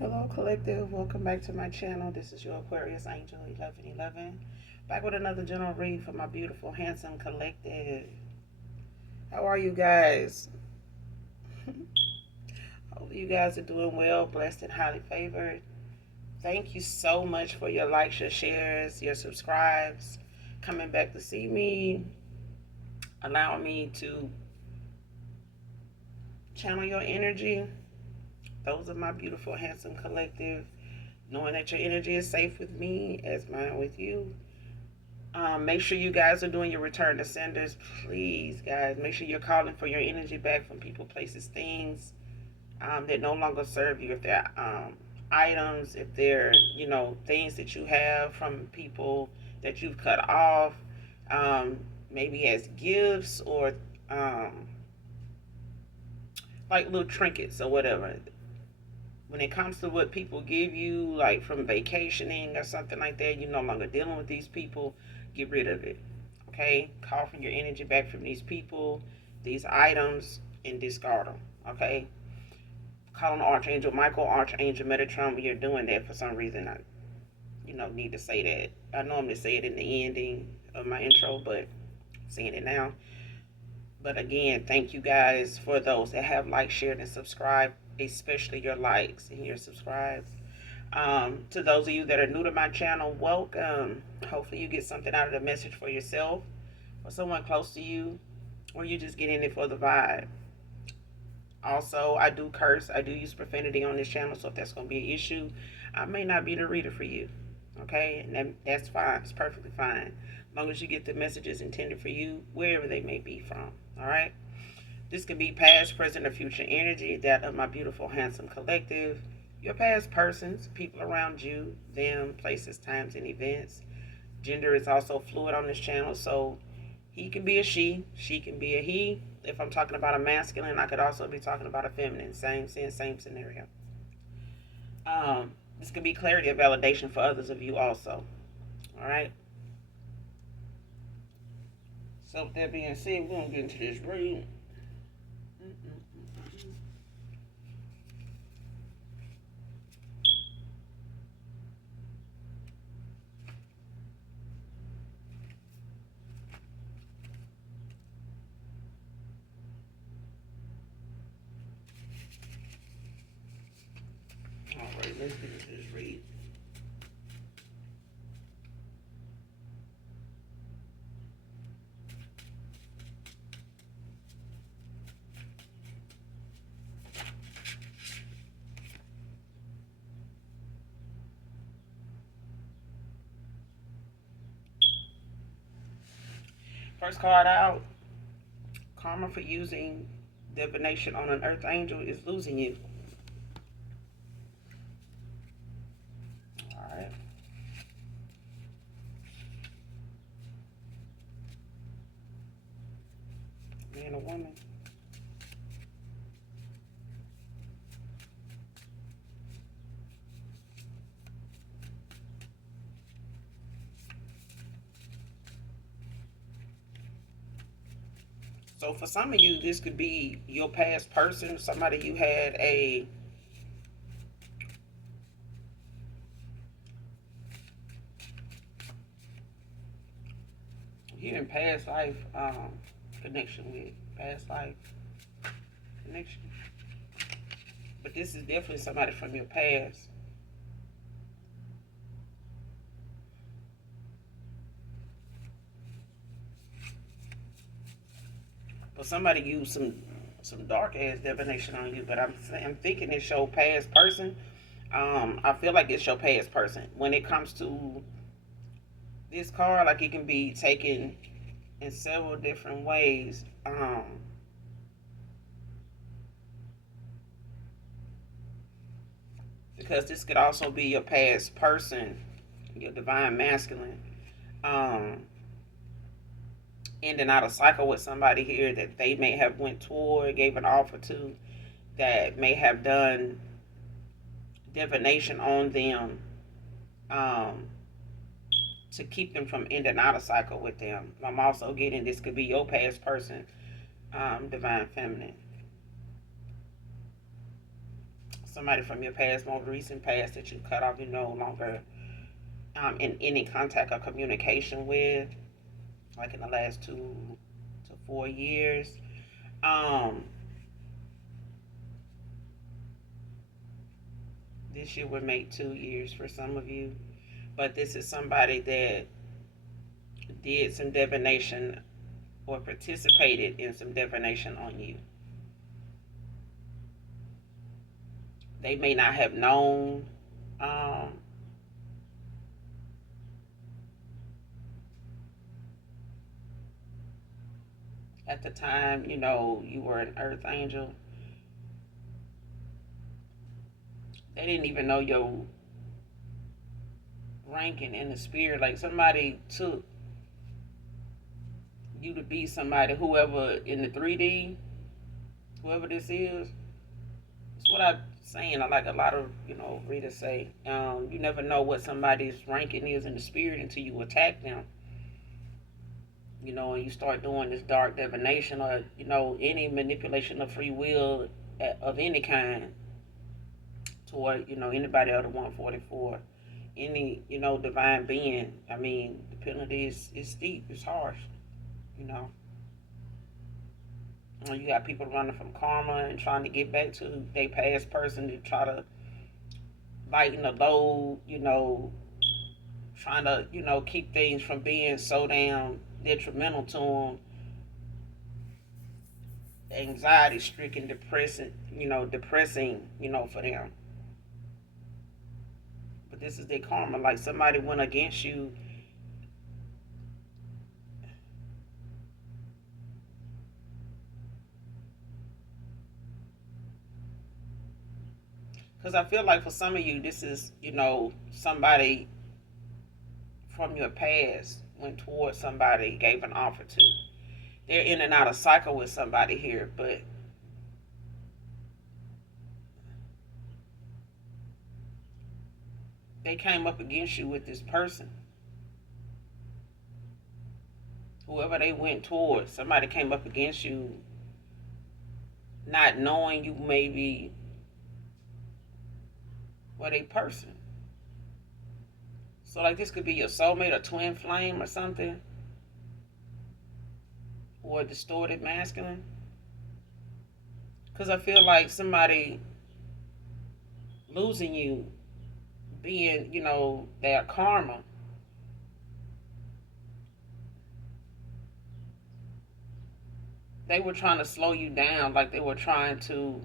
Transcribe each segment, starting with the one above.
Hello, collective. Welcome back to my channel. This is your Aquarius Angel 1111. Back with another general read for my beautiful, handsome collective. How are you guys? Hope you guys are doing well, blessed, and highly favored. Thank you so much for your likes, your shares, your subscribes, coming back to see me, allowing me to channel your energy. Those are my beautiful, handsome collective. Knowing that your energy is safe with me as mine with you. Make sure you guys are doing your return to senders. Please, guys, make sure you're calling for your energy back from people, places, things that no longer serve you. If they're items, if they're, things that you have from people that you've cut off, um, maybe as gifts or um, like little trinkets or whatever. When it comes to what people give you, like from vacationing or something like that, you're no longer dealing with these people. Get rid of it. Okay? Call for your energy back from these people, these items, and discard them. Okay? Call on Archangel Michael, Archangel Metatron when you're doing that. For some reason, I need to say that. I normally say it in the ending of my intro, but I'm saying it now. But again, thank you guys for those that have liked, shared, and subscribed, especially your likes and your subscribes. To those of you that are new to my channel, welcome. Hopefully, you get something out of the message for yourself or someone close to you, or you just get in it for the vibe. Also, I do curse, I do use profanity on this channel, so if that's going to be an issue, I may not be the reader for you. Okay, and that's fine, it's perfectly fine. As long as you get the messages intended for you, wherever they may be from. All right. This can be past, present, or future energy, that of my beautiful, handsome collective. Your past persons, people around you, them, places, times, and events. Gender is also fluid on this channel, so he can be a she can be a he. If I'm talking about a masculine, I could also be talking about a feminine. Same sense, same scenario. This can be clarity or validation for others of you also. All right. So with that being said, we're gonna get into this reading. All right, let's get into this read. First card out. Karma for using divination on an earth angel is losing you. All right. Man or woman. So for some of you, this could be your past person, somebody you had a here in past life connection with, past life connection. But this is definitely somebody from your past. But somebody used some dark ass divination on you. But I'm thinking it's your past person. I feel like it's your past person. When it comes to this card, like it can be taken in several different ways. Because this could also be your past person, your divine masculine, um, ending out a cycle with somebody here that they may have went toward, gave an offer to, that may have done divination on them, um, to keep them from ending out a cycle with them. I'm also getting this could be your past person, divine feminine. somebody from your past, most recent past, that you cut off, you no longer in any contact or communication with, like in the last 2 to 4 years. Um, this year would make 2 years for some of you, but this is somebody that did some divination or participated in some divination on you. They may not have known um, at the time, you were an earth angel. They didn't even know your ranking in the spirit. Like somebody took you to be somebody, whoever in the 3D, whoever this is. That's what I'm saying. I like a lot of, readers say, you never know what somebody's ranking is in the spirit until you attack them. And you start doing this dark divination or, any manipulation of free will of any kind toward, anybody under 144. Any, divine being. I mean, the penalty is steep, it's harsh, you know. You got people running from karma and trying to get back to their past person to try to lighten the load, trying to, keep things from being so damn detrimental to them, anxiety stricken, depressing, for them. But this is their karma. Like somebody went against you. Because I feel like for some of you, this is, somebody from your past went towards somebody, gave an offer to. They're in and out of cycle with somebody here, but they came up against you with this person. Whoever they went towards, somebody came up against you, not knowing you maybe were a person. So like this could be your soulmate or twin flame or something, or a distorted masculine. Because I feel like somebody losing you being, their karma. They were trying to slow you down, like they were trying to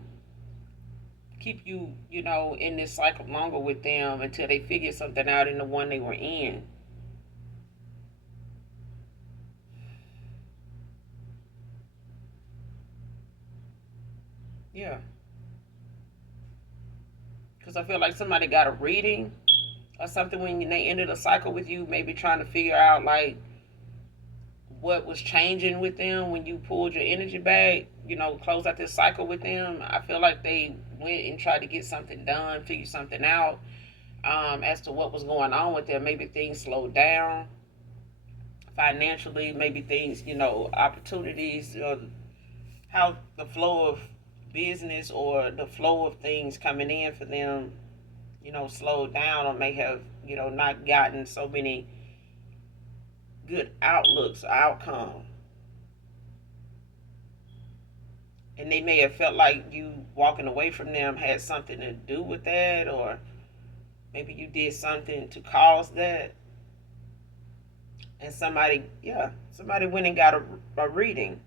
keep you, in this cycle longer with them until they figured something out in the one they were in. Yeah. Because I feel like somebody got a reading or something when they ended a cycle with you, maybe trying to figure out like what was changing with them when you pulled your energy back, close out this cycle with them. I feel like they went and tried to get something done, figure something out as to what was going on with them. Maybe things slowed down financially, maybe things, opportunities, or how the flow of business or the flow of things coming in for them, slowed down, or may have, not gotten so many good outlooks, outcome. And they may have felt like you walking away from them had something to do with that, or maybe you did something to cause that. And somebody went and got a reading.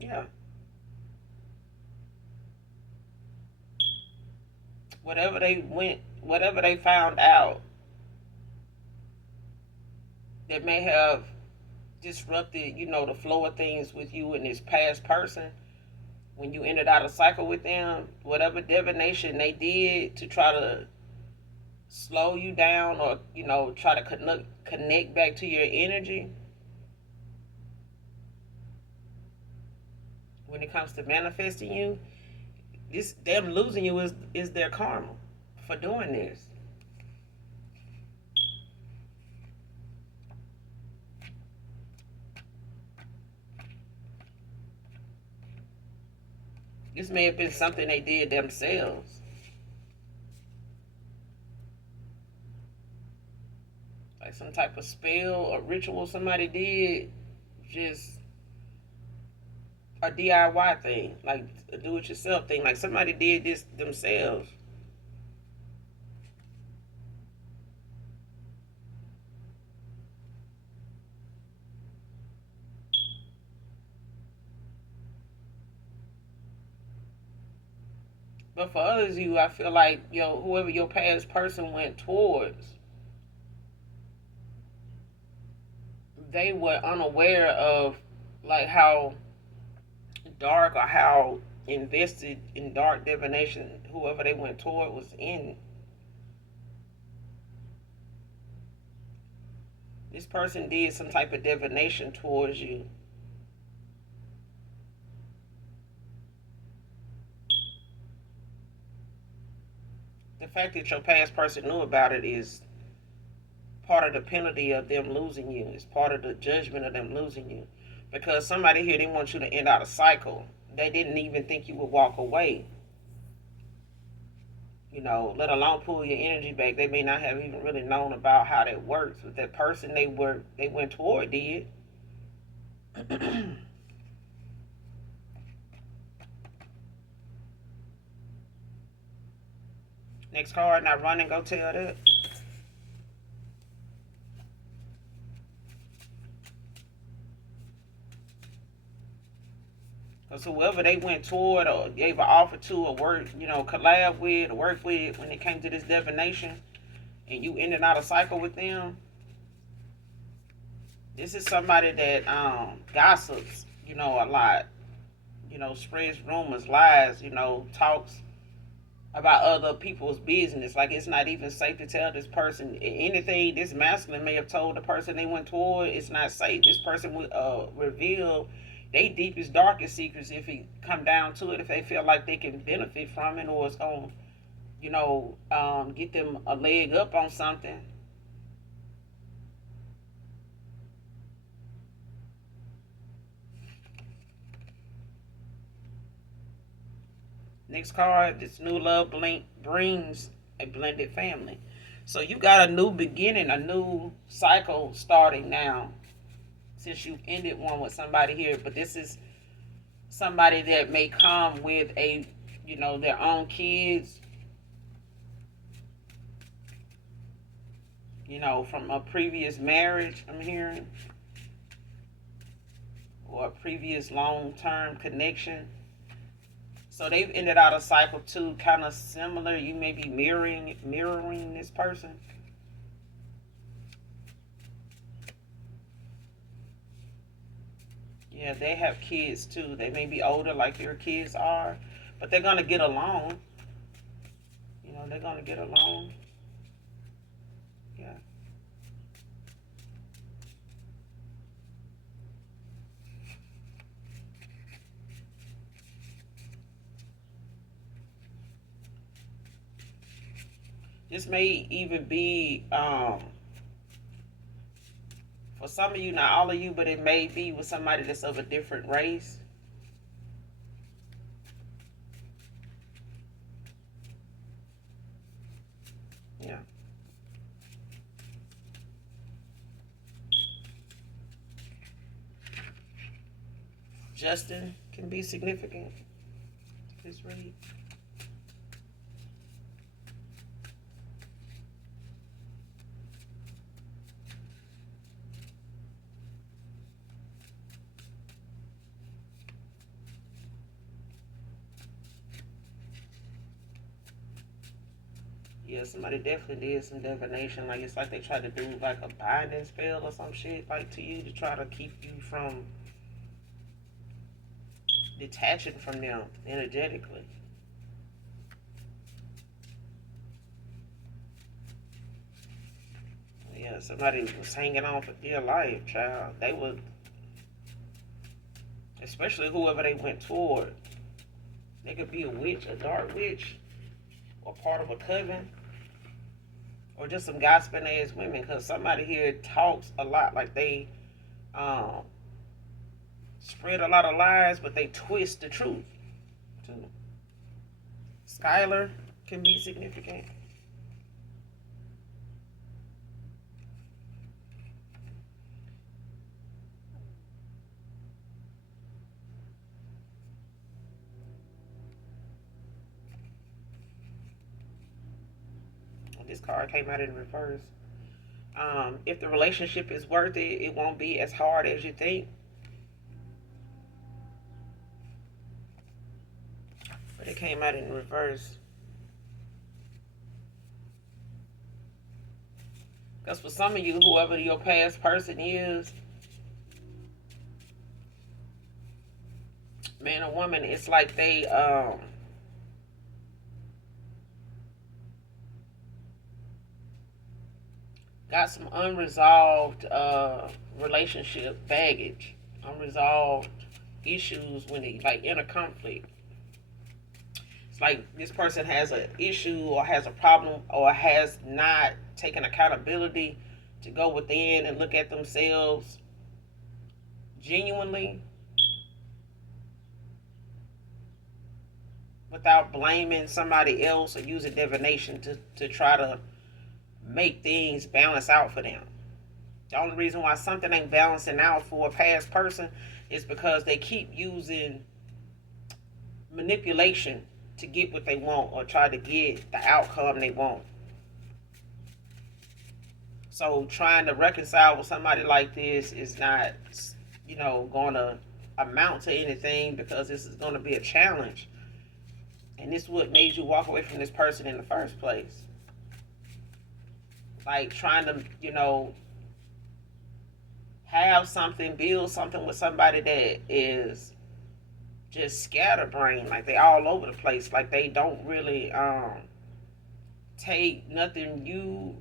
Yeah. Whatever they found out that may have disrupted, the flow of things with you and this past person when you ended out a cycle with them, whatever divination they did to try to slow you down or, try to connect back to your energy when it comes to manifesting you, this them losing you is their karma for doing this. This may have been something they did themselves. Like some type of spell or ritual somebody did. Just a DIY thing. Like a do it yourself thing. Like somebody did this themselves. But for others of you, I feel like, whoever your past person went towards, they were unaware of like how dark or how invested in dark divination whoever they went toward was in. This person did some type of divination towards you. The fact that your past person knew about it is part of the penalty of them losing you. It's part of the judgment of them losing you. Because somebody here, they want you to end out a cycle. They didn't even think you would walk away. Let alone pull your energy back. They may not have even really known about how that works. But that person they went toward did. Next card, not run and go tell that. Because whoever they went toward or gave an offer to or work, collab with or work with when it came to this divination, and you ended out a cycle with them, this is somebody that gossips, a lot, spreads rumors, lies, talks about other people's business. Like it's not even safe to tell this person anything this masculine may have told the person they went toward. It's not safe. This person would reveal they deepest, darkest secrets if it come down to it. If they feel like they can benefit from it or it's gonna, get them a leg up on something. Next card, this new love brings a blended family. So you got a new beginning, a new cycle starting now. Since you ended one with somebody here, but this is somebody that may come with their own kids, from a previous marriage, I'm hearing, or a previous long-term connection. So they've ended out a cycle too, kind of similar. You may be mirroring this person. Yeah, they have kids too. They may be older like your kids are, but they're gonna get along. They're gonna get along. Yeah. This may even be for some of you, not all of you, but it may be with somebody that's of a different race. Yeah. Justin can be significant. Please read. Yeah, somebody definitely did some divination. Like it's like they tried to do like a binding spell or some shit like to you to try to keep you from detaching from them energetically. Yeah, somebody was hanging on for dear life, child. They would, especially whoever they went toward. They could be a witch, a dark witch, or part of a coven, or just some gossiping ass women. Because somebody here talks a lot, like they um, spread a lot of lies, but they twist the truth too. Skylar can be significant. This card came out in reverse. If the relationship is worth it, it won't be as hard as you think. But it came out in reverse. Because for some of you, whoever your past person is, man or woman, it's like they got some unresolved relationship baggage, unresolved issues when they like in a conflict. It's like this person has an issue or has a problem or has not taken accountability to go within and look at themselves genuinely without blaming somebody else or using divination to try to make things balance out for them. The only reason why something ain't balancing out for a past person is because they keep using manipulation to get what they want or try to get the outcome they want. So trying to reconcile with somebody like this is not, going to amount to anything because this is going to be a challenge. And this is what made you walk away from this person in the first place. Like trying to, have something, build something with somebody that is just scatterbrained, like they all over the place, like they don't really take nothing you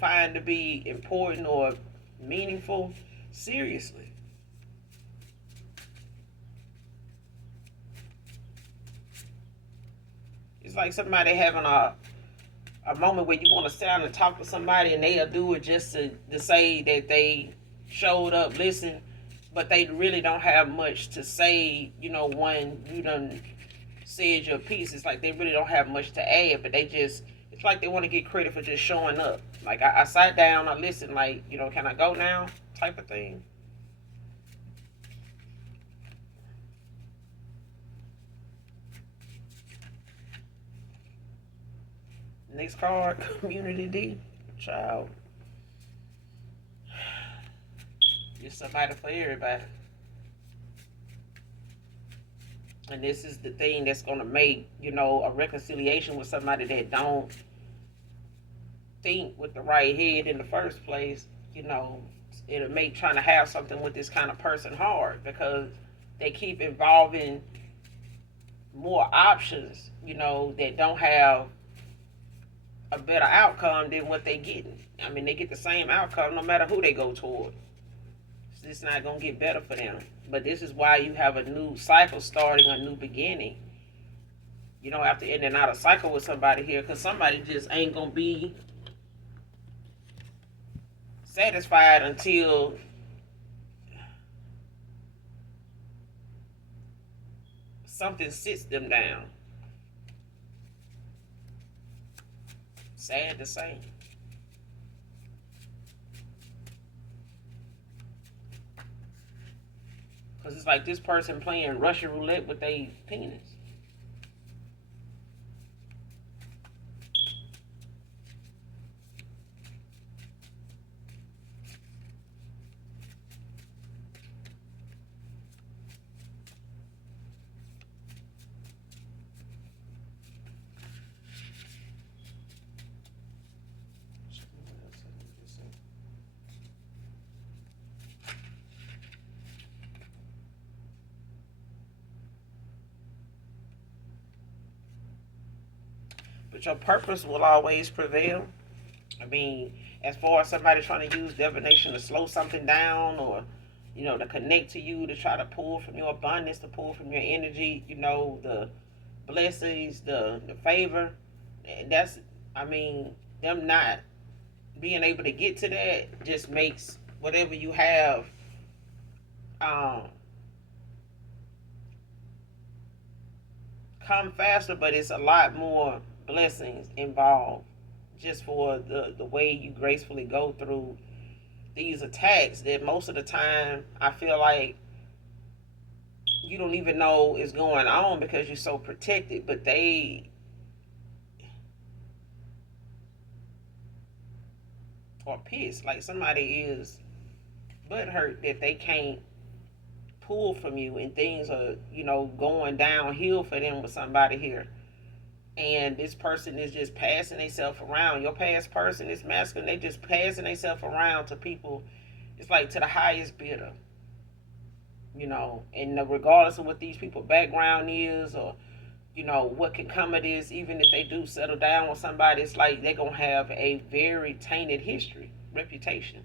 find to be important or meaningful seriously. It's like somebody having a moment where you want to sit down and talk to somebody and they'll do it just to say that they showed up, listen, but they really don't have much to say, when you done said your piece. It's like they really don't have much to add, but it's like they want to get credit for just showing up. Like I sat down, I listened, like, can I go now? Type of thing. Next card, Community D. Child. It's somebody for everybody. And this is the thing that's going to make, a reconciliation with somebody that don't think with the right head in the first place, it'll make trying to have something with this kind of person hard because they keep involving more options, that don't have a better outcome than what they getting. I mean, they get the same outcome no matter who they go toward. It's not gonna get better for them. But this is why you have a new cycle starting, a new beginning. You don't have to end and out a cycle with somebody here because somebody just ain't gonna be satisfied until something sits them down. Sad to say. Because it's like this person playing Russian roulette with their penis. But your purpose will always prevail. I mean, as far as somebody trying to use divination to slow something down or, to connect to you, to try to pull from your abundance, to pull from your energy, the blessings, the favor. That's, I mean, them not being able to get to that just makes whatever you have um, come faster, but it's a lot more blessings involved just for the way you gracefully go through these attacks that most of the time I feel like you don't even know is going on because you're so protected, but they are pissed. Like somebody is butthurt that they can't pull from you and things are, going downhill for them with somebody here. And this person is just passing themselves around. Your past person is masculine. They just passing themselves around to people. It's like to the highest bidder, and regardless of what these people background is or what can come of this, even if they do settle down with somebody, it's like they're gonna have a very tainted history, reputation.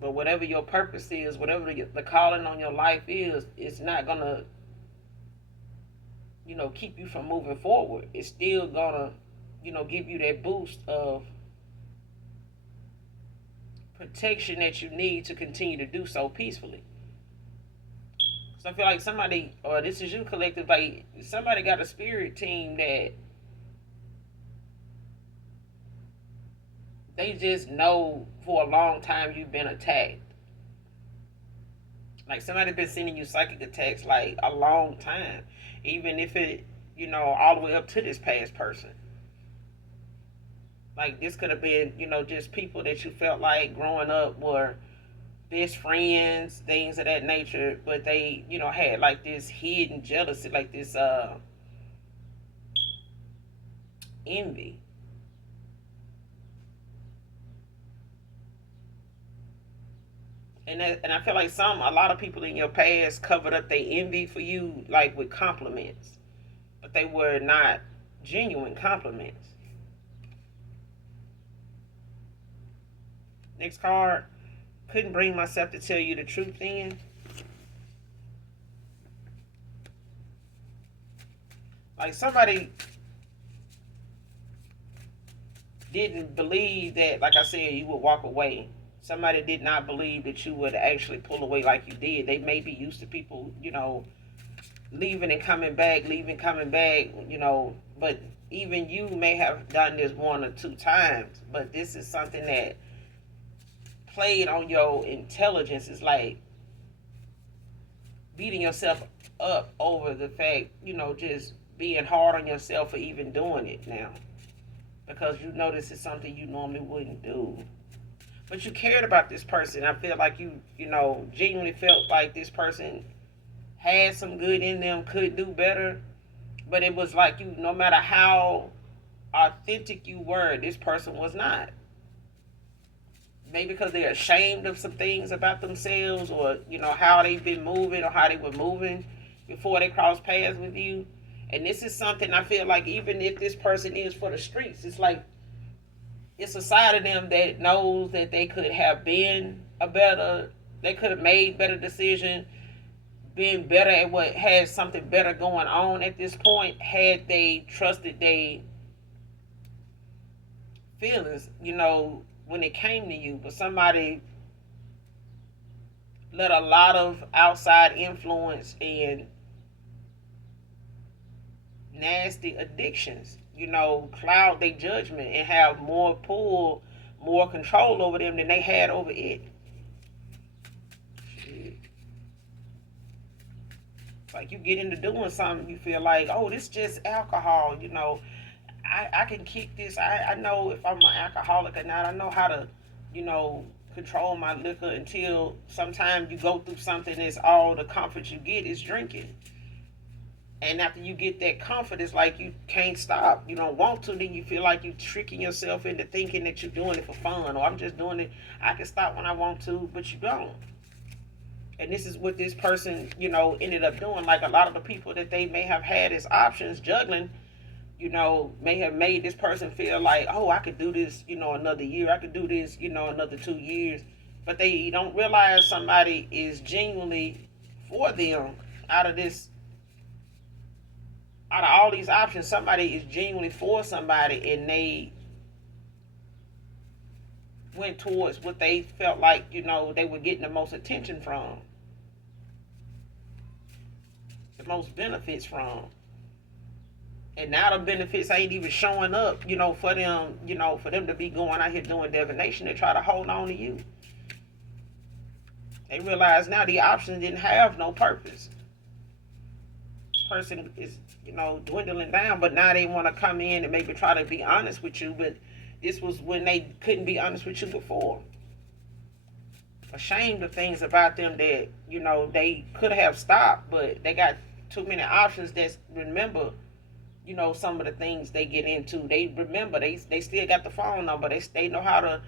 But whatever your purpose is, whatever the calling on your life is, it's not gonna, keep you from moving forward. It's still gonna, give you that boost of protection that you need to continue to do so peacefully. So I feel like somebody, or this is you collective, like somebody got a spirit team that they just know for a long time you've been attacked. Like somebody been sending you psychic attacks like a long time, even if it, all the way up to this past person. Like this could have been, just people that you felt like growing up were best friends, things of that nature, but they, had like this hidden jealousy, like this envy. And I feel like a lot of people in your past covered up their envy for you, like with compliments, but they were not genuine compliments. Next card, couldn't bring myself to tell you the truth then. Like somebody didn't believe that, like I said, you would walk away. Somebody did not believe that you would actually pull away like you did. They may be used to people, leaving and coming back, leaving, coming back, but even you may have done this one or two times, but this is something that played on your intelligence. It's like beating yourself up over the fact, just being hard on yourself for even doing it now. Because you know this is something you normally wouldn't do. But you cared about this person. I feel like you genuinely felt like this person had some good in them, could do better. But it was like you, no matter how authentic you were, this person was not. Maybe because they're ashamed of some things about themselves, or how they've been moving or how they were moving before they crossed paths with you. And this is something I feel like even if this person is for the streets, it's like it's a side of them that knows that they could have been they could have made better decisions, been better at what had something better going on at this point, had they trusted their feelings, when it came to you. But somebody let a lot of outside influence and nasty addictions, cloud their judgment and have more pull, more control over them than they had over it. Shit. Like you get into doing something, you feel like, oh, this is just alcohol, I can kick this. I know if I'm an alcoholic or not. I know how to, you know, control my liquor until sometimes you go through something that's all the comfort you get is drinking. And after you get that comfort, it's like you can't stop. You don't want to, then you feel like you're tricking yourself into thinking that you're doing it for fun, or I'm just doing it. I can stop when I want to, but you don't. And this is what this person, ended up doing. Like a lot of the people that they may have had as options juggling, may have made this person feel like, oh, I could do this, another year. I could do this, another 2 years. But they don't realize somebody is genuinely for them out of this, out of all these options. Somebody is genuinely for somebody, and they went towards what they felt like, they were getting the most attention from, the most benefits from. And now the benefits ain't even showing up, for them to be going out here doing divination and try to hold on to you. They realize now the option didn't have no purpose. This person is, dwindling down, but now they want to come in and maybe try to be honest with you, but this was when they couldn't be honest with you before. Ashamed of things about them that, they could have stopped, but they got too many options. That remember, some of the things they get into. They remember, they still got the phone number. They know how to,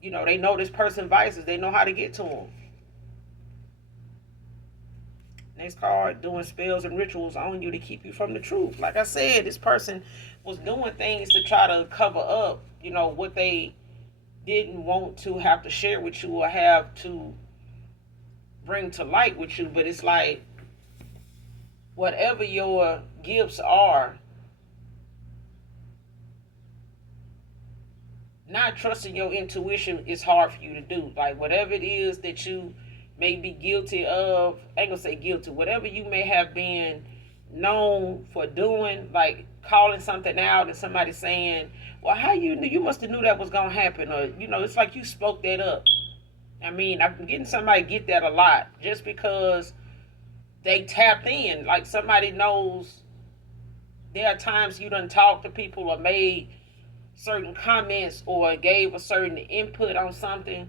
they know this person's vices. They know how to get to them. Next card, doing spells and rituals on you to keep you from the truth. Like I said, this person was doing things to try to cover up, what they didn't want to have to share with you or have to bring to light with you. But it's like, whatever your gifts are, not trusting your intuition is hard for you to do. Like, whatever it is that you may be guilty of, I ain't gonna say guilty, whatever you may have been known for doing, like calling something out and somebody saying, well, how you must have knew that was gonna happen, or it's like you spoke that up. I mean, I'm getting somebody get that a lot just because they tapped in. Like, somebody knows there are times you done talked to people or made certain comments or gave a certain input on something,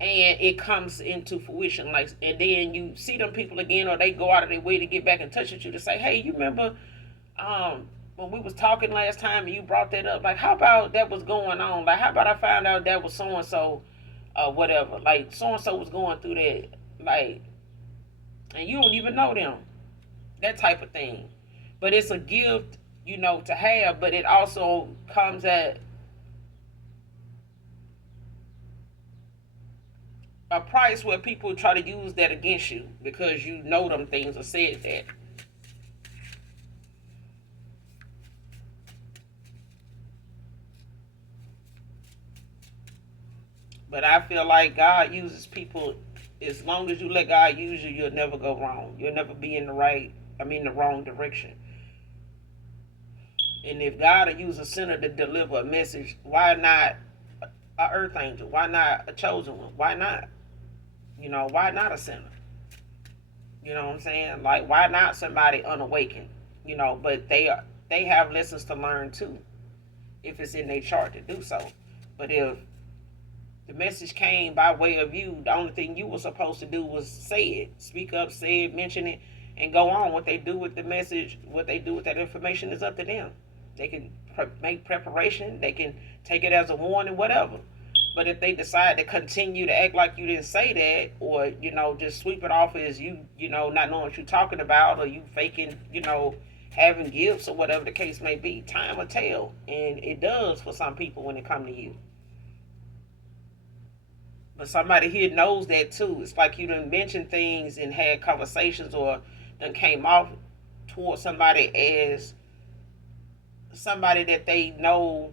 and it comes into fruition. Like, and then you see them people again, or they go out of their way to get back in touch with you to say, hey, you remember when we was talking last time and you brought that up? Like, how about that was going on? Like, how about I found out that was so and so, whatever. Like, so and so was going through that. Like, and you don't even know them. That type of thing. But it's a gift, to have, but it also comes at a price where people try to use that against you because you know them things or said that. But I feel like God uses people. As long as you let God use you, you'll never go wrong. You'll never be in the wrong direction. And if God will use a sinner to deliver a message, why not an earth angel? Why not a chosen one? Why not? Why not a sinner? You know what I'm saying? Like, why not somebody unawakened? But they have lessons to learn too, if it's in their chart to do so. But if the message came by way of you, the only thing you were supposed to do was say it, speak up, say it, mention it, and go on. What they do with the message, what they do with that information is up to them. They can make preparation, they can take it as a warning, whatever. But if they decide to continue to act like you didn't say that, or just sweep it off as you not knowing what you're talking about, or you faking having gifts or whatever the case may be, time will tell. And it does for some people when it comes to you. But somebody here knows that too. It's like you done mentioned things and had conversations, or done came off towards somebody as somebody that they know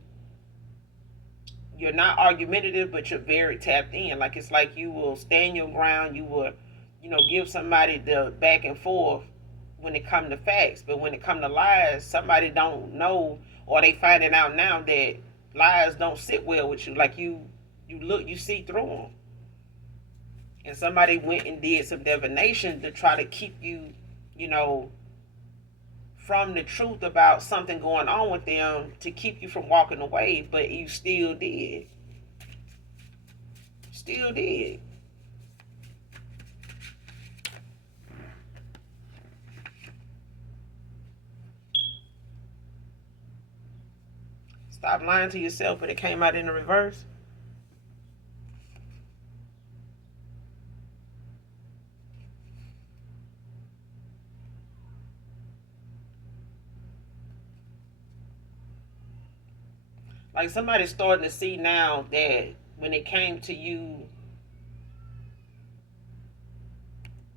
you're not argumentative, but you're very tapped in. Like, it's like you will stand your ground. You will, give somebody the back and forth when it come to facts. But when it come to lies, somebody don't know, or they find it out now that lies don't sit well with you. Like, you see through them. And somebody went and did some divination to try to keep you, from the truth about something going on with them, to keep you from walking away, but you still did. Still did. Stop lying to yourself, but it came out in the reverse. Like, somebody's starting to see now that when it came to you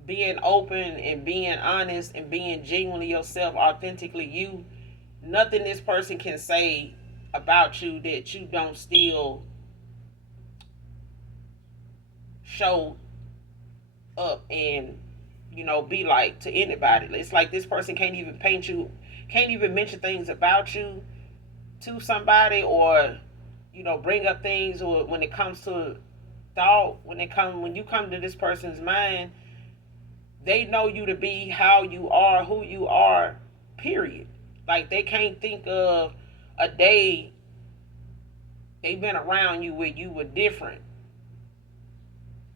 being open and being honest and being genuinely yourself, authentically you, nothing this person can say about you that you don't still show up and be like to anybody. It's like this person can't even can't even mention things about you to somebody, or bring up things, or when it comes to thought, when you come to this person's mind, they know you to be how you are, who you are, period. Like they can't think of a day they've been around you where you were different.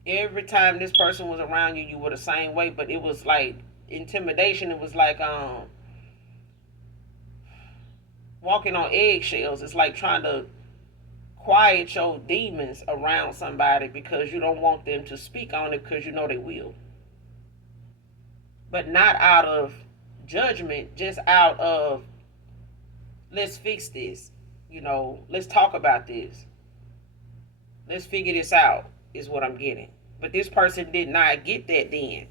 Every time this person was around you, you were the same way, but it was like intimidation. It was like walking on eggshells. It's like trying to quiet your demons around somebody because you don't want them to speak on it because you know they will. But not out of judgment, just out of let's fix this. Let's talk about this. Let's figure this out, is what I'm getting. But this person did not get that then.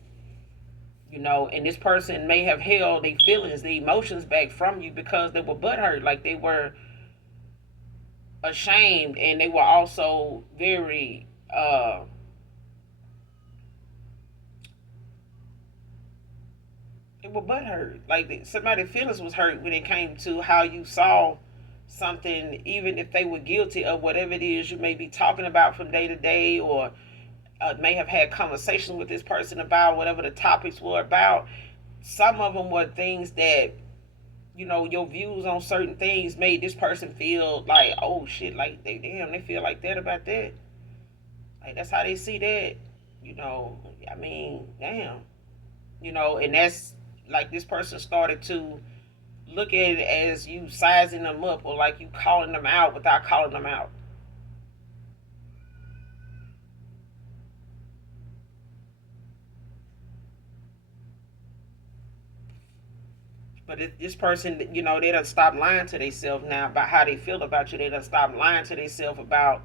And this person may have held the feelings, the emotions back from you because they were butthurt, like they were ashamed, and they were also very they were butthurt. Like somebody's feelings was hurt when it came to how you saw something, even if they were guilty of whatever it is you may be talking about from day to day, or may have had conversations with this person about whatever the topics were about. Some of them were things that your views on certain things made this person feel like, oh shit, like they feel like that about that. Like that's how they see that. I mean, damn. And that's like this person started to look at it as you sizing them up, or like you calling them out without calling them out. But this person, they done stop lying to themselves now about how they feel about you. They done stop lying to themselves about,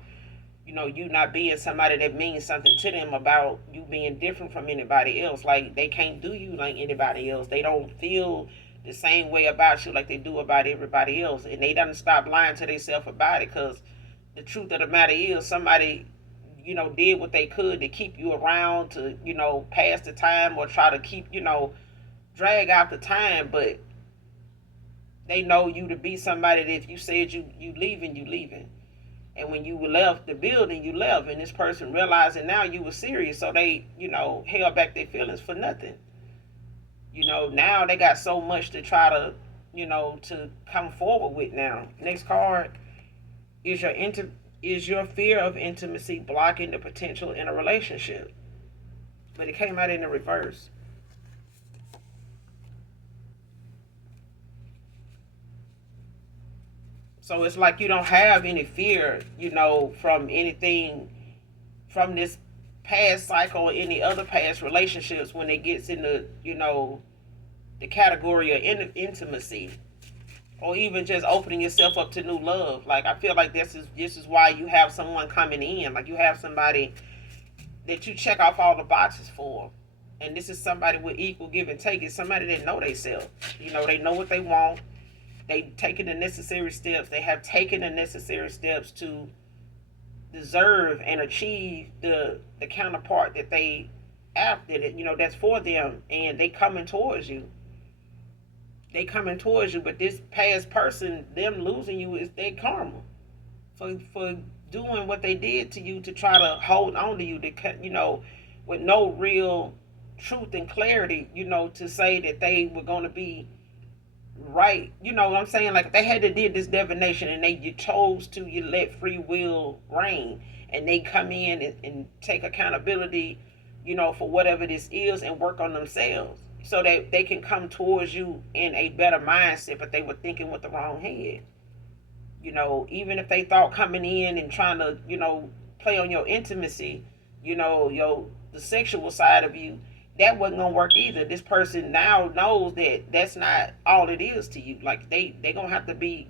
you not being somebody that means something to them, about you being different from anybody else. Like they can't do you like anybody else. They don't feel the same way about you like they do about everybody else. And they done stop lying to themselves about it, because the truth of the matter is somebody, did what they could to keep you around, to, pass the time, or try to keep, drag out the time. But they know you to be somebody that if you said you leaving, you leaving. And when you left the building, you left. And this person realizing now you were serious, so they, held back their feelings for nothing. Now they got so much to try to, to come forward with now. Next card is your fear of intimacy blocking the potential in a relationship. But it came out in the reverse. So it's like you don't have any fear, from anything from this past cycle or any other past relationships when it gets into, the category of intimacy, or even just opening yourself up to new love. Like I feel like this is why you have someone coming in. Like you have somebody that you check off all the boxes for. And this is somebody with equal give and take. It's somebody that know themselves. They know what they want. They taken the necessary steps. They have taken the necessary steps to deserve and achieve the counterpart that they after that, that's for them, and they coming towards you. But this past person, them losing you, is their karma for doing what they did to you, to try to hold on to you, to with no real truth and clarity, to say that they were going to be right. You know what I'm saying? Like they had to did this divination, and you chose to, you let free will reign, and they come in and take accountability, for whatever this is, and work on themselves so that they can come towards you in a better mindset. But they were thinking with the wrong head. Even if they thought coming in and trying to, play on your intimacy, your the sexual side of you, that wasn't gonna work either. This person now knows that that's not all it is to you. Like they gonna have to be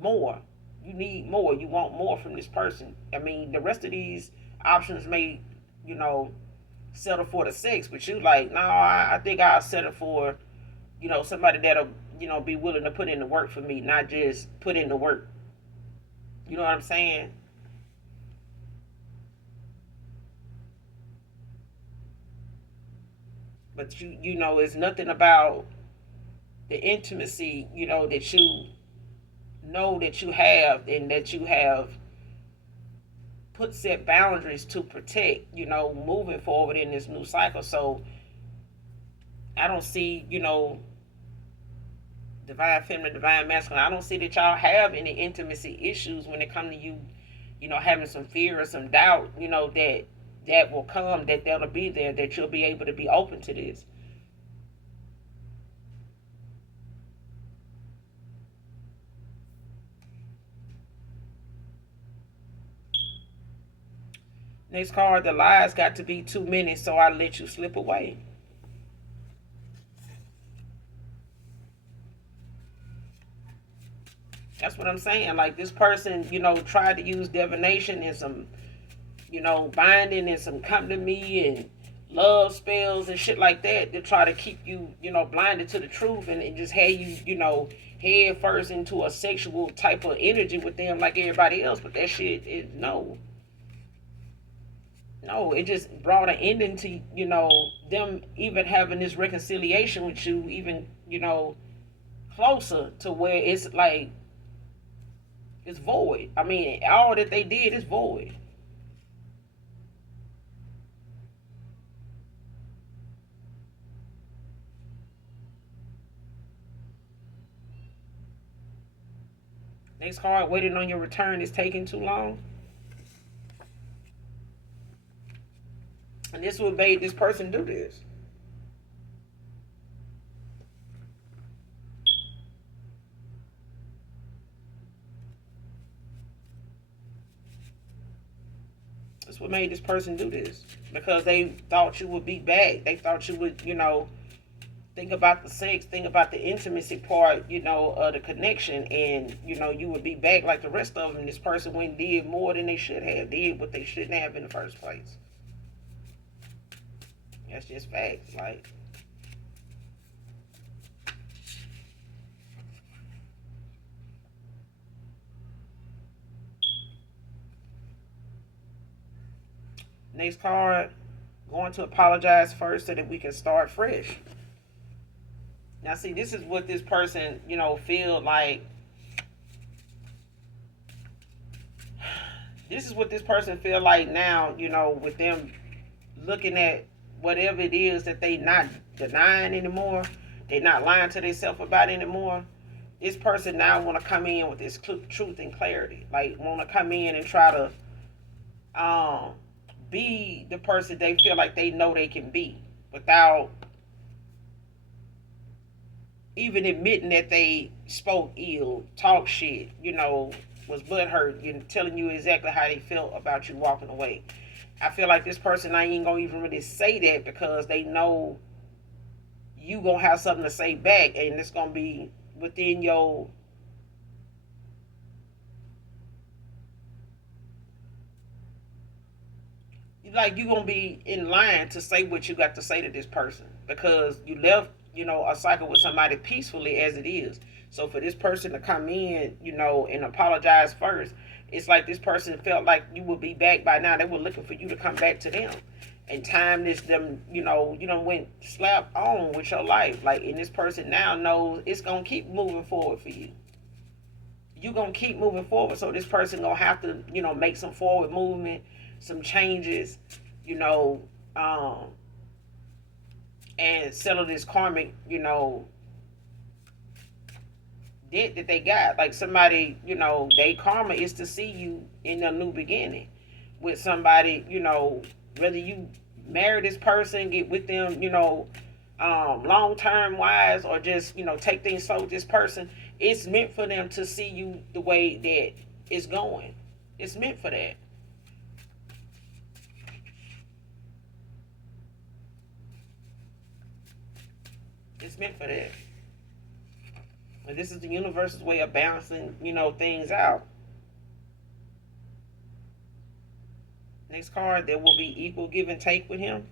more. You need more. You want more from this person. I mean, the rest of these options may, you know, settle for the sex, but you like, no, I think I'll settle for, somebody that'll, be willing to put in the work for me, not just put in the work. You know what I'm saying? But it's nothing about the intimacy, that you know that you have, and that you have put set boundaries to protect, moving forward in this new cycle. So I don't see, divine feminine, divine masculine. I don't see that y'all have any intimacy issues when it comes to you, having some fear or some doubt, that will come, that'll be there, that you'll be able to be open to this. Next card, the lies got to be too many, so I let you slip away. That's what I'm saying. Like, this person, tried to use divination and some, binding and some come to me and love spells and shit like that to try to keep you, blinded to the truth, and just have you, head first into a sexual type of energy with them like everybody else. But that shit is no. No, it just brought an ending to, them even having this reconciliation with you, even, closer to where it's like, it's void. I mean, all that they did is void. Next card, waiting on your return is taking too long. And this what made this person do this. That's what made this person do this. Because they thought you would be back. They thought you would, think about the sex, think about the intimacy part, of the connection, and, you would be back like the rest of them. This person went and did more than they should have, did what they shouldn't have in the first place. That's just facts. Like, next card, going to apologize first so that we can start fresh. Now, see, this is what this person, feel like. This is what this person feel like now, with them looking at whatever it is that they not denying anymore. They not lying to themselves about anymore. This person now want to come in with this truth and clarity. Like, want to come in and try to be the person they feel like they know they can be without even admitting that they spoke ill, talk shit, was butthurt, telling you exactly how they felt about you walking away. I feel like this person I ain't gonna even really say that because they know you gonna have something to say back, and it's gonna be within your like you gonna be in line to say what you got to say to this person because you left, a cycle with somebody peacefully as it is. So for this person to come in, and apologize first, it's like this person felt like you would be back by now. They were looking for you to come back to them. And time this them, you don't went slap on with your life. Like, and this person now knows it's gonna keep moving forward for you. You gonna keep moving forward. So this person gonna have to, make some forward movement, some changes, you know, um, and settle this karmic, debt that they got. Like somebody, they karma is to see you in a new beginning with somebody, whether you marry this person, get with them, long term wise, or just, take things slow with this person. It's meant for them to see you the way that it's going. It's meant for that. It's meant for that. And this is the universe's way of balancing, things out. Next card, there will be equal give and take with him.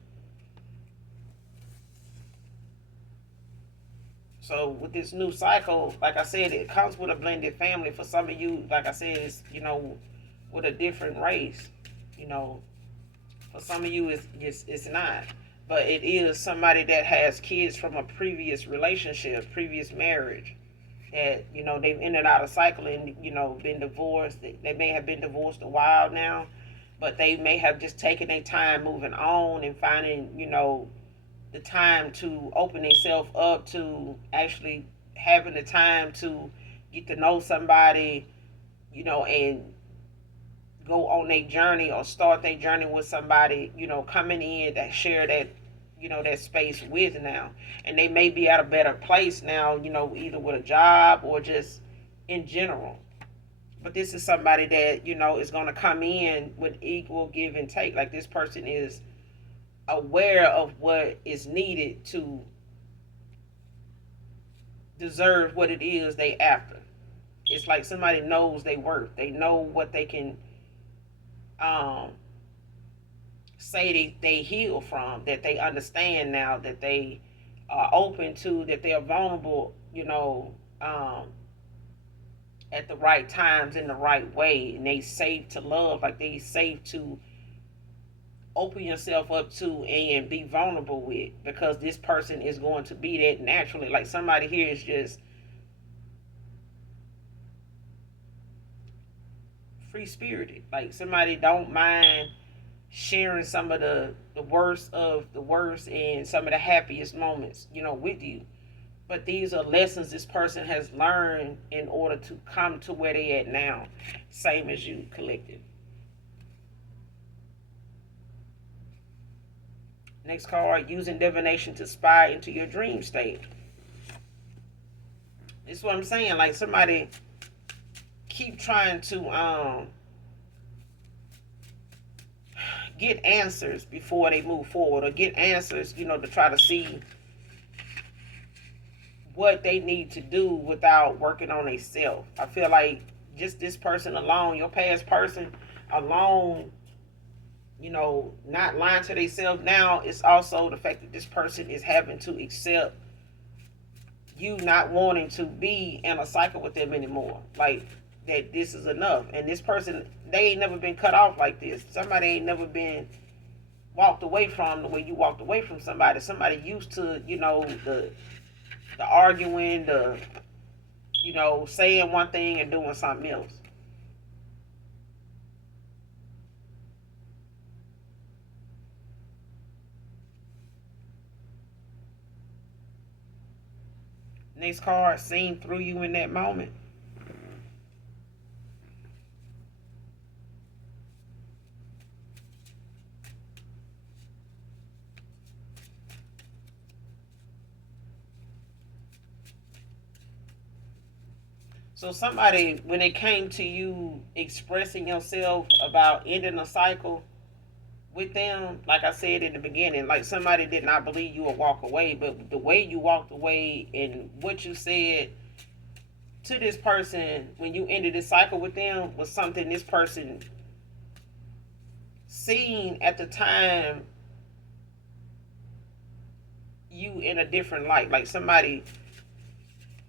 So with this new cycle, like I said, it comes with a blended family. For some of you, like I said, it's, with a different race. For some of you, it's not. but it is somebody that has kids from a previous relationship, previous marriage, that they've in and out of cycle and been divorced. They may have been divorced a while now, but they may have just taken their time moving on and finding the time to open themselves up to actually having the time to get to know somebody, and go on their journey or start their journey with somebody, coming in that share that, that space with now. And they may be at a better place now, either with a job or just in general. But this is somebody that, is going to come in with equal give and take. Like this person is aware of what is needed to deserve what it is they after. It's like somebody knows their worth. They know what they can um, say they heal from, that they understand now, that they are open to, that they are vulnerable, at the right times in the right way, and they safe to love, like they safe to open yourself up to and be vulnerable with, because this person is going to be that naturally. Like somebody here is just free spirited. Like somebody don't mind sharing some of the worst of the worst and some of the happiest moments, with you. But these are lessons this person has learned in order to come to where they at now. Same as you, collective. Next card, using divination to spy into your dream state. This is what I'm saying. Like somebody keep trying to get answers before they move forward, or get answers, to try to see what they need to do without working on themselves. I feel like just this person alone, your past person alone, not lying to themselves now, it's also the fact that this person is having to accept you not wanting to be in a cycle with them anymore. Like that this is enough. And this person, they ain't never been cut off like this. Somebody ain't never been walked away from the way you walked away from somebody. Somebody used to, the arguing, the saying one thing and doing something else. Next card, seen through you in that moment. So somebody, when it came to you expressing yourself about ending a cycle with them, like I said in the beginning, like somebody did not believe you would walk away, but the way you walked away and what you said to this person when you ended this cycle with them was something this person seen at the time you in a different light. Like somebody,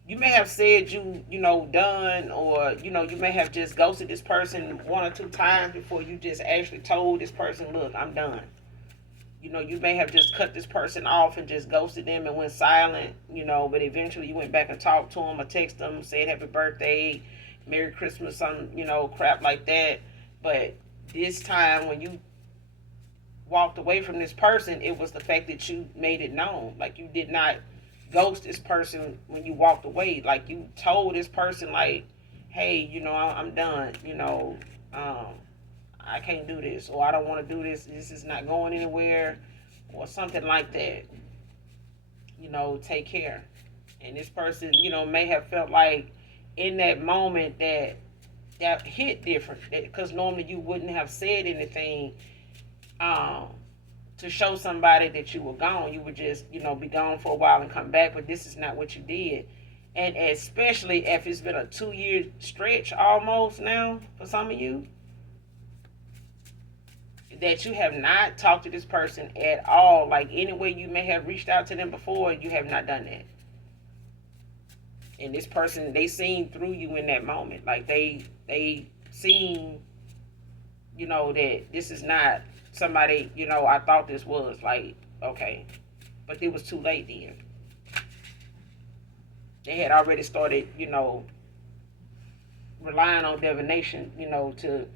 you may have said done, or you may have just ghosted this person one or two times before you just actually told this person, look, I'm done. You may have just cut this person off and just ghosted them and went silent, but eventually you went back and talked to them or text them, said happy birthday, Merry Christmas, some, crap like that. But this time when you walked away from this person, it was the fact that you made it known. Like you did not ghost this person when you walked away. Like you told this person, like, hey, I'm done. I can't do this, or I don't want to do this. This is not going anywhere, or something like that. Take care. And this person, may have felt like in that moment that hit different, because normally you wouldn't have said anything um, to show somebody that you were gone. You would just, be gone for a while and come back, but this is not what you did. And especially if it's been a 2-year stretch almost now for some of you, that you have not talked to this person at all. Like any way you may have reached out to them before, you have not done that. And this person, they seen through you in that moment. Like they seen, that this is not somebody, I thought this was like, okay, but it was too late then. They had already started, relying on divination, to.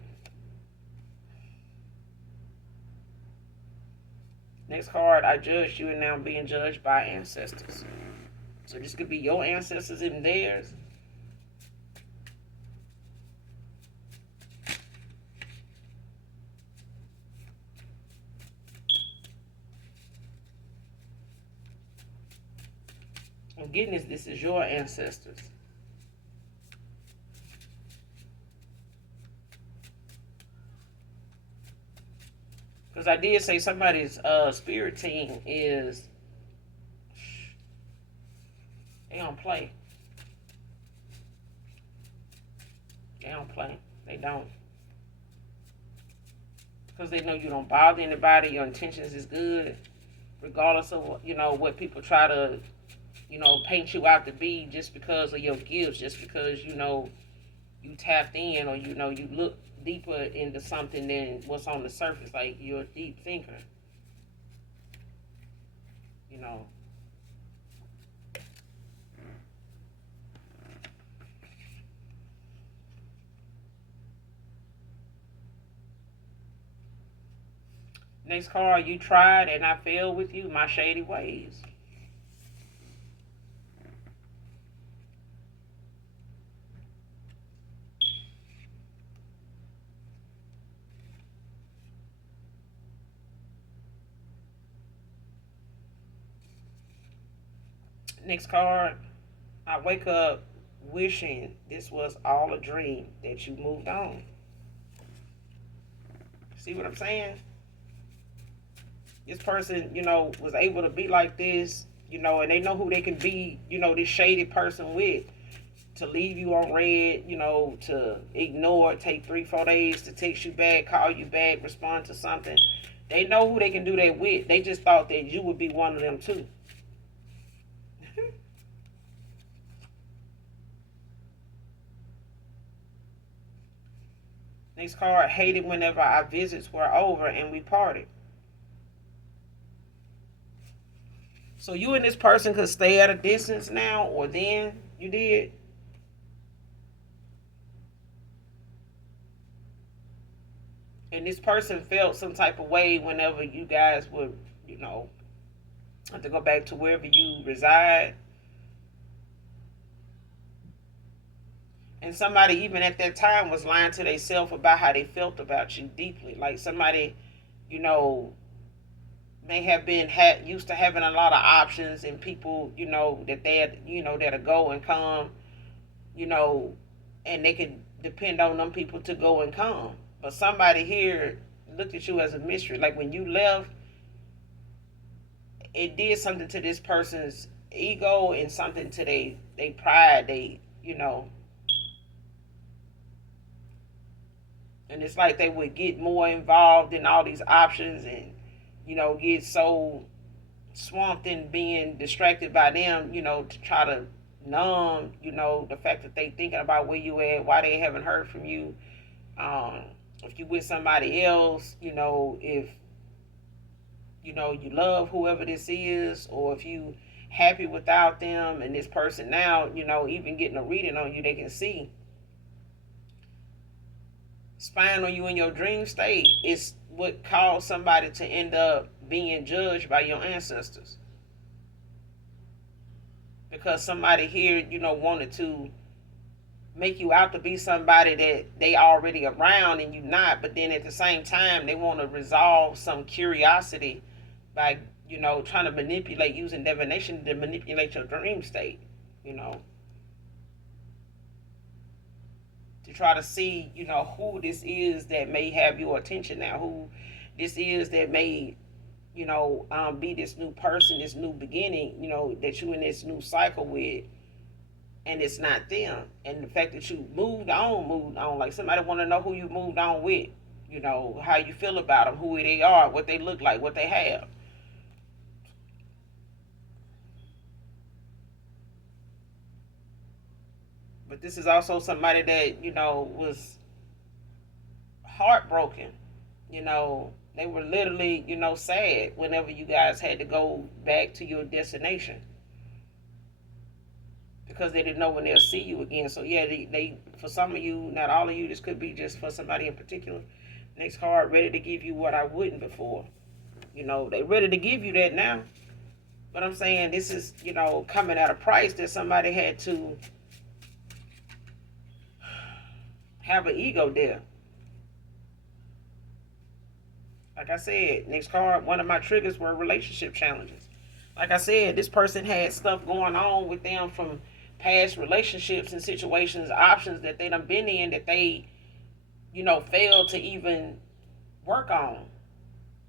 Next card, I judged you and now I'm being judged by ancestors. So this could be your ancestors and theirs. I'm getting this is your ancestors. Because I did say somebody's spirit team is, they don't play. They don't play. They don't. Because they know you don't bother anybody. Your intentions is good. Regardless of, what people try to, paint you out to be just because of your gifts. Just because, you tapped in or, you look deeper into something than what's on the surface. Like, you're a deep thinker. You know. Next card, you tried and I failed with you, my shady ways. Next card, I wake up wishing this was all a dream, that you moved on. See what I'm saying? This person, was able to be like this, and they know who they can be, this shady person with. To leave you on red, to ignore, take 3-4 days to text you back, call you back, respond to something. They know who they can do that with. They just thought that you would be one of them too. Next card, hated whenever our visits were over and we parted. So you and this person could stay at a distance now, or then you did. And this person felt some type of way whenever you guys would, have to go back to wherever you reside. And somebody even at that time was lying to themselves about how they felt about you deeply. Like somebody, you know, may have been used to having a lot of options and people, that they had, that'll go and come, you know, and they could depend on them people to go and come. But somebody here looked at you as a mystery. Like when you left, it did something to this person's ego and something to they pride. And it's like they would get more involved in all these options and, get so swamped in being distracted by them, to try to numb, the fact that they thinking about where you at, why they haven't heard from you. If you with somebody else, if you love whoever this is, or if you happy without them and this person now, even getting a reading on you, they can see spying on you in your dream state is what caused somebody to end up being judged by your ancestors. Because somebody here, wanted to make you out to be somebody that they already around and you not, but then at the same time they want to resolve some curiosity by, trying to manipulate, using divination to manipulate your dream state, to try to see, who this is that may have your attention now, who this is that may, be this new person, this new beginning, that you in this new cycle with, and it's not them. And the fact that you moved on, like somebody want to know who you moved on with, how you feel about them, who they are, what they look like, what they have. But this is also somebody that, was heartbroken, you know, They were literally, sad whenever you guys had to go back to your destination because they didn't know when they'll see you again. So yeah, they for some of you, not all of you, this could be just for somebody in particular. Next card, ready to give you what I wouldn't before. They ready to give you that now. But I'm saying this is, coming at a price that somebody had to have an ego there. Like I said, next card, one of my triggers were relationship challenges. Like I said, this person had stuff going on with them from past relationships and situations, options that they done been in that they, failed to even work on.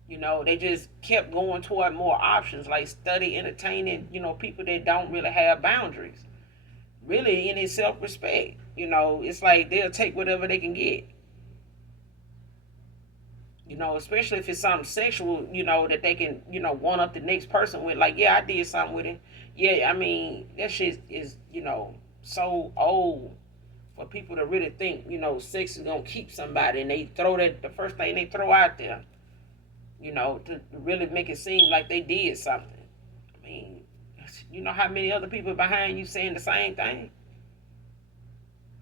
They just kept going toward more options, like study, entertaining, people that don't really have boundaries. Really, any self respect. It's like they'll take whatever they can get. Especially if it's something sexual, that they can, one up the next person with. Like, yeah, I did something with him. Yeah, I mean, that shit is, so old for people to really think, sex is gonna keep somebody, and they throw that the first thing they throw out there, to really make it seem like they did something. I mean, you know how many other people behind you saying the same thing?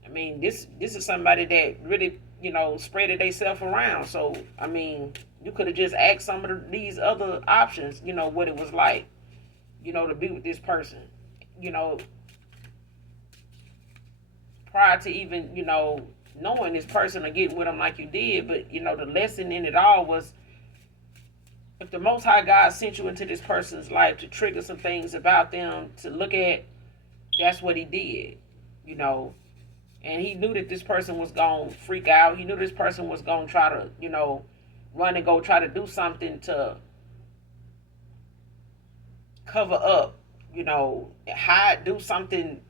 I mean, this is somebody that really, spreaded themselves around. So, I mean, you could have just asked some of these other options, what it was like, to be with this person, you know, prior to even, knowing this person or getting with them like you did. But, the lesson in it all was if the Most High God sent you into this person's life to trigger some things about them to look at, that's what he did, you know. And he knew that this person was going to freak out. He knew this person was going to try to, run and go try to do something to cover up, hide, do something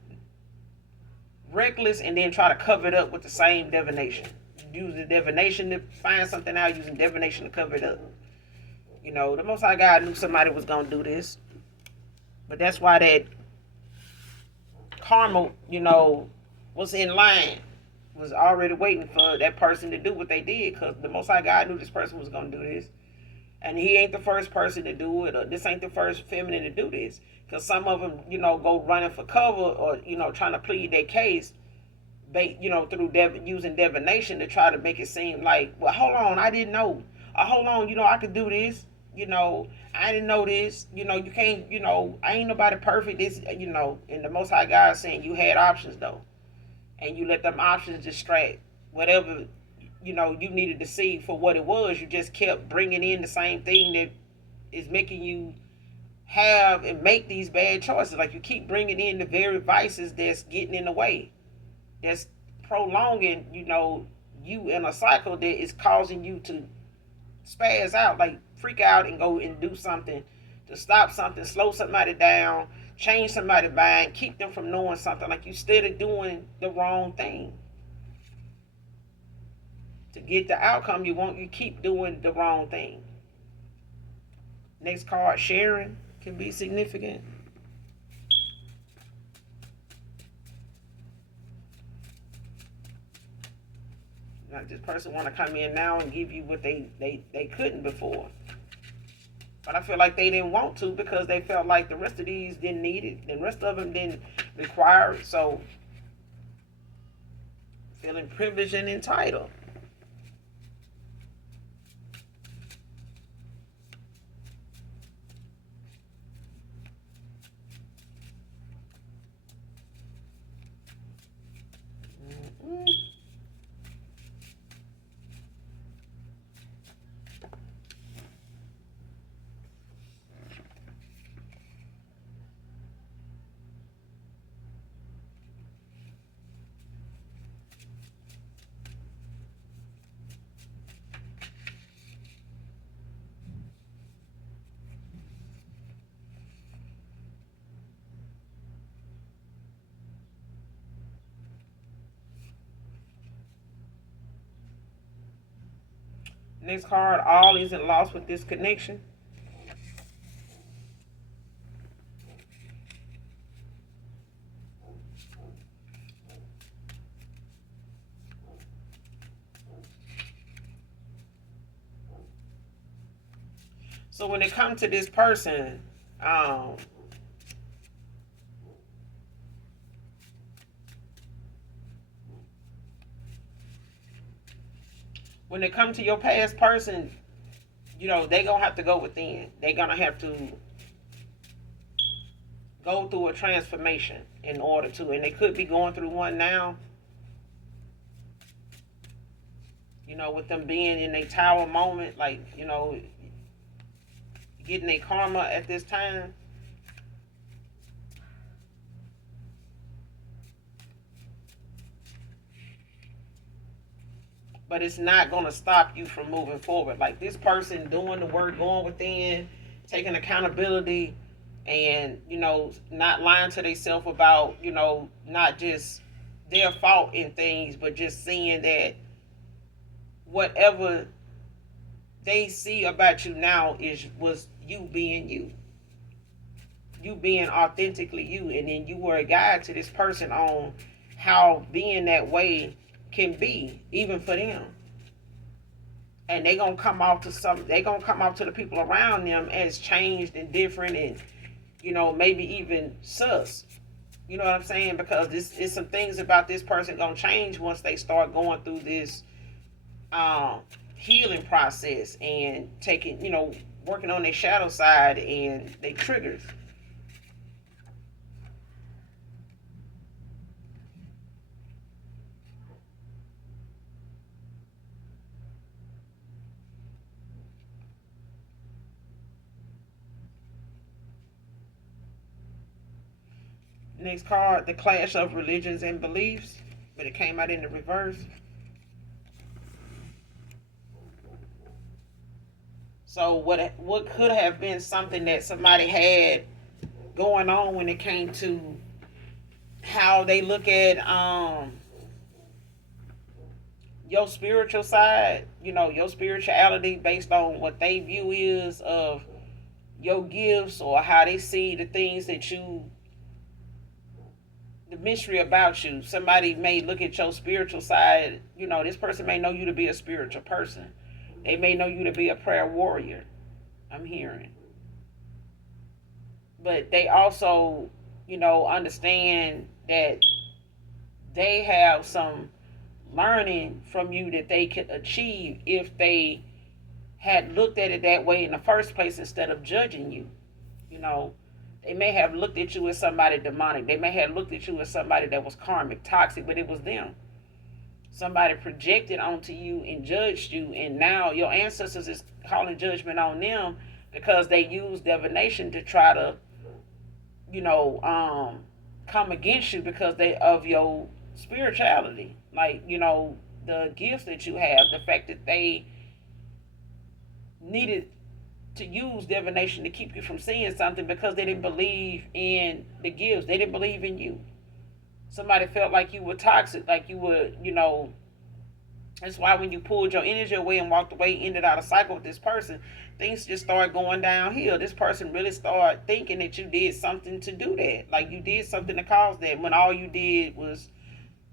reckless, and then try to cover it up with the same divination. Use the divination to find something out, using divination to cover it up. The Most High God knew somebody was going to do this. But that's why that karma, was in line. Was already waiting for that person to do what they did, because the Most High God knew this person was going to do this. And he ain't the first person to do it, or this ain't the first feminine to do this. Because some of them, go running for cover, or, trying to plead their case, through using divination to try to make it seem like, well, hold on, I didn't know. Hold on, I could do this. I didn't know this. You can't, I ain't nobody perfect. This, and the Most High God saying you had options, though. And you let them options distract whatever, you needed to see for what it was. You just kept bringing in the same thing that is making you have and make these bad choices. Like, you keep bringing in the very vices that's getting in the way, that's prolonging, you in a cycle that is causing you to spaz out, like freak out and go and do something to stop something, slow somebody down, change somebody's mind, keep them from knowing something. Like, you steady doing the wrong thing to get the outcome you want. You keep doing the wrong thing. Next card, sharing can be significant. Like, this person want to come in now and give you what they couldn't before. But I feel like they didn't want to, because they felt like the rest of these didn't need it. The rest of them didn't require it. So, feeling privileged and entitled. Mm-hmm. Next card, all isn't lost with this connection. So when it comes to this person, um, when it comes to your past person, they gonna have to go within. They gonna have to go through a transformation in order to, and they could be going through one now. With them being in a tower moment, like getting a karma at this time. But it's not going to stop you from moving forward. Like this person doing the work, going within, taking accountability, and not lying to themselves about not just their fault in things, but just seeing that whatever they see about you now was you being you being authentically you, and then you were a guide to this person on how being that way can be, even for them. And they gonna come off to the people around them as changed and different, and maybe even sus. You know what I'm saying? Because this is some things about this person gonna change once they start going through this um, healing process and taking, working on their shadow side and their triggers. Next card, the clash of religions and beliefs, but it came out in the reverse. So what could have been something that somebody had going on when it came to how they look at your spiritual side, your spirituality based on what they view is of your gifts, or how they see the things that the mystery about you. Somebody may look at your spiritual side, this person may know you to be a spiritual person. They may know you to be a prayer warrior, I'm hearing. But they also, understand that they have some learning from you that they could achieve if they had looked at it that way in the first place instead of judging you. You know, they may have looked at you as somebody demonic. They may have looked at you as somebody that was karmic, toxic, but it was them. Somebody projected onto you and judged you, and now your ancestors is calling judgment on them because they used divination to try to, you know, come against you because they of your spirituality. Like, the gifts that you have, the fact that they needed to use divination to keep you from seeing something because they didn't believe in the gifts. They didn't believe in you. Somebody felt like you were toxic, like you were, that's why when you pulled your energy away and walked away, ended out a cycle with this person, things just started going downhill. This person really started thinking that you did something to do that. Like you did something to cause that, when all you did was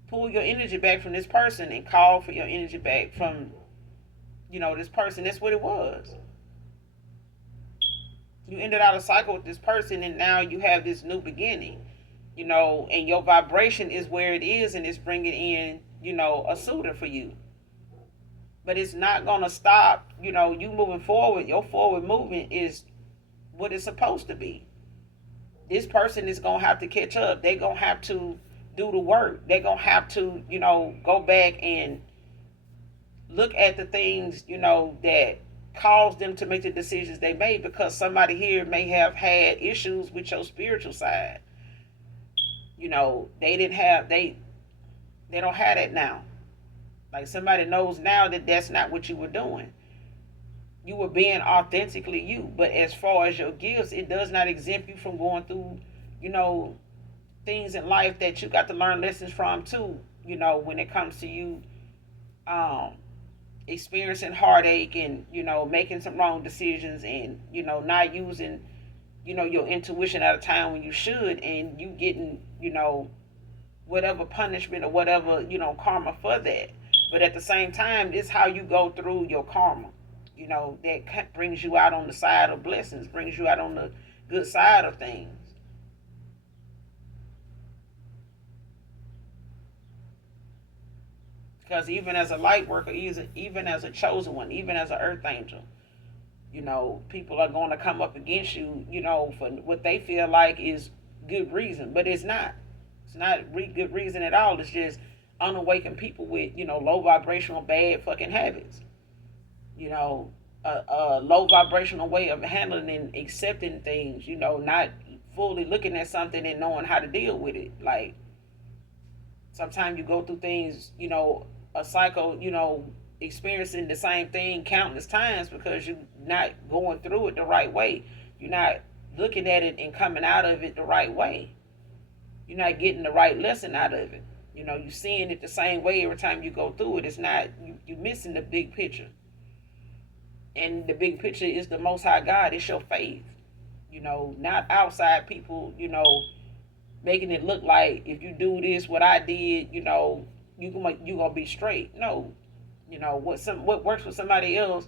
pull your energy back from this person and call for your energy back from, this person. That's what it was. You ended out a cycle with this person, and now you have this new beginning, and your vibration is where it is, and it's bringing in, a suitor for you. But it's not going to stop, you moving forward. Your forward movement is what it's supposed to be. This person is going to have to catch up. They're going to have to do the work. They're going to have to, go back and look at the things, that caused them to make the decisions they made, because somebody here may have had issues with your spiritual side. They don't have that now. Like somebody knows now that that's not what you were doing. You were being authentically you. But as far as your gifts, it does not exempt you from going through, things in life that you got to learn lessons from too. When it comes to you experiencing heartache and, making some wrong decisions and, not using, your intuition at a time when you should, and you getting, whatever punishment or whatever, karma for that. But at the same time, it's how you go through your karma. that brings you out on the side of blessings, brings you out on the good side of things. Because even as a light worker, even as a chosen one, even as an earth angel, people are going to come up against you, for what they feel like is good reason, but it's not. It's not good reason at all. It's just unawakened people with, low vibrational bad fucking habits. You know, a low vibrational way of handling and accepting things. Not fully looking at something and knowing how to deal with it. Like sometimes you go through things, a cycle, experiencing the same thing countless times because you're not going through it the right way. You're not looking at it and coming out of it the right way. You're not getting the right lesson out of it. You're seeing it the same way every time you go through it. It's not, you're missing the big picture. And the big picture is the Most High God. It's your faith. Not outside people, making it look like if you do this, what I did, you gonna be straight. No, what works for somebody else,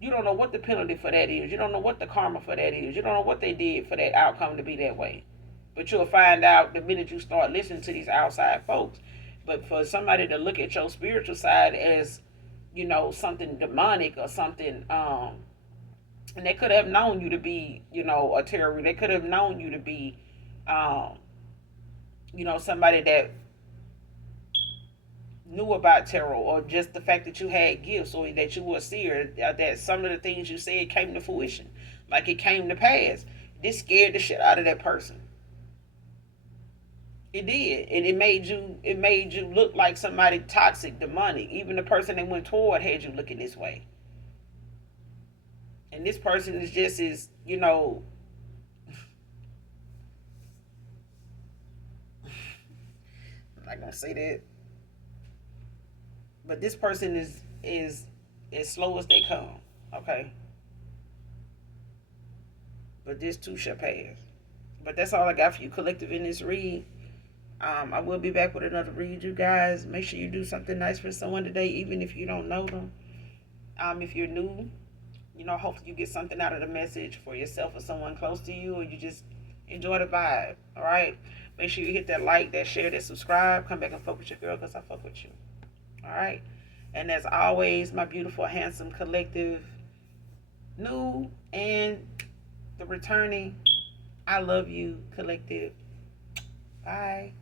you don't know what the penalty for that is. You don't know what the karma for that is. You don't know what they did for that outcome to be that way. But you'll find out the minute you start listening to these outside folks. But for somebody to look at your spiritual side as, something demonic or something, and they could have known you to be, a terrorist. They could have known you to be, somebody that knew about tarot, or just the fact that you had gifts, or that you were a seer, that some of the things you said came to fruition, like it came to pass. This scared the shit out of that person. It did, and it made you look like somebody toxic, demonic. Even the person they went toward had you looking this way. And this person is just as, I'm not gonna say that, but this person is as slow as they come. Okay, but this too shall pass. But that's all I got for you, collective, in this read. I will be back with another read, you guys. Make sure you do something nice for someone today, even if you don't know them. If you're new, hopefully you get something out of the message for yourself or someone close to you, or you just enjoy the vibe. All right. Make sure you hit that like, that share, that subscribe. Come back and fuck with your girl, because I fuck with you. All right. And as always, my beautiful, handsome collective, new and the returning, I love you, collective. Bye.